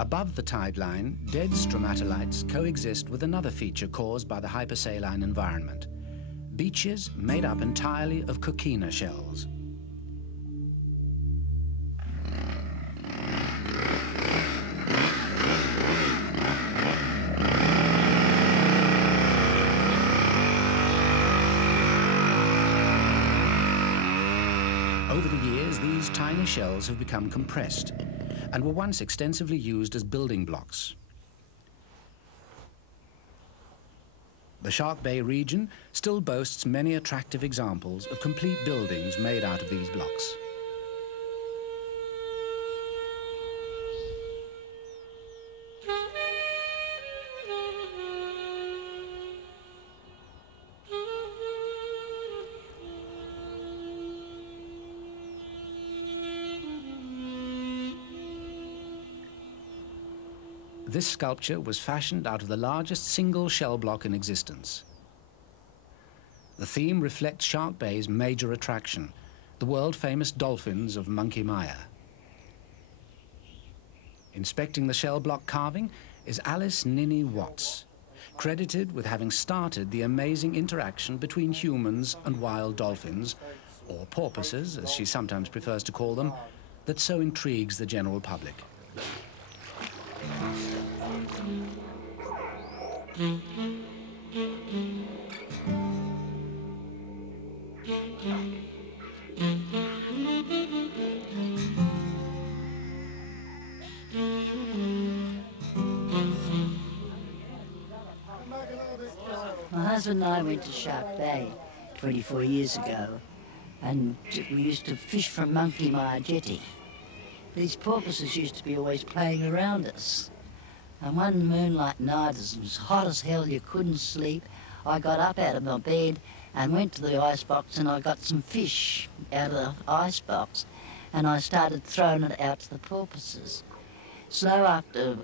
Above the tide line, dead stromatolites coexist with another feature caused by the hypersaline environment: beaches made up entirely of Kokino shells. Over the years, these tiny shells have become compressed and were once extensively used as building blocks. The Shark Bay region still boasts many attractive examples of complete buildings made out of these blocks. This sculpture was fashioned out of the largest single shell block in existence. The theme reflects Shark Bay's major attraction, the world-famous dolphins of Monkey Maya. Inspecting the shell block carving is Alice Ninny Watts, credited with having started the amazing interaction between humans and wild dolphins, or porpoises, as she sometimes prefers to call them, that so intrigues the general public. My husband and I went to Shark Bay 24 years ago, and we used to fish from Monkey Maya jetty. These porpoises used to be always playing around us. And one moonlight night, it was hot as hell, you couldn't sleep. I got up out of my bed and went to the icebox, and I got some fish out of the icebox, and I started throwing it out to the porpoises. So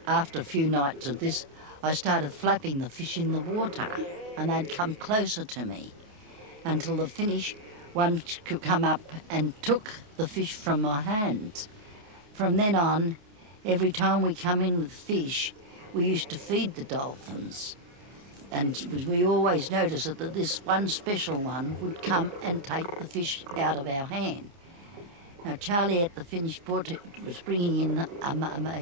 after a few nights of this, I started flapping the fish in the water, and they'd come closer to me until the finish, one could come up and took the fish from my hands. From then on, every time we come in with fish, we used to feed the dolphins. And we always noticed that this one special one would come and take the fish out of our hand. Now, Charlie at the finish port was bringing in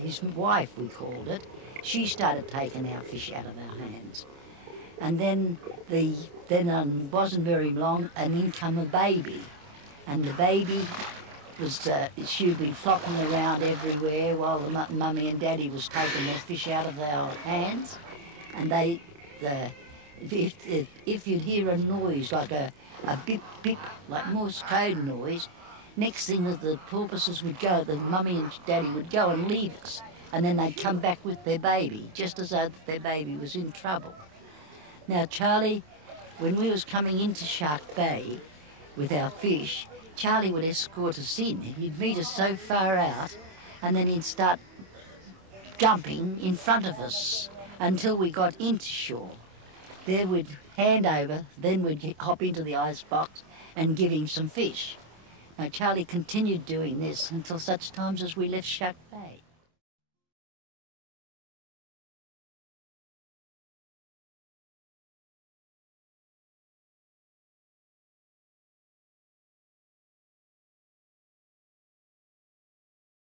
his wife, we called it. She started taking our fish out of our hands. And then wasn't very long, and in came a baby. And the baby was, she'd be flopping around everywhere while the mummy and daddy was taking their fish out of our hands. And if you'd hear a noise like a bip bip, like Morse code noise, next thing that the porpoises would go, the mummy and daddy would go and leave us, and then they'd come back with their baby, just as though their baby was in trouble. Now, Charlie, when we was coming into Shark Bay with our fish, Charlie would escort us in. He'd meet us so far out, and then he'd start jumping in front of us until we got into shore. There we'd hand over, then we'd hop into the icebox and give him some fish. Now, Charlie continued doing this until such times as we left Shark Bay.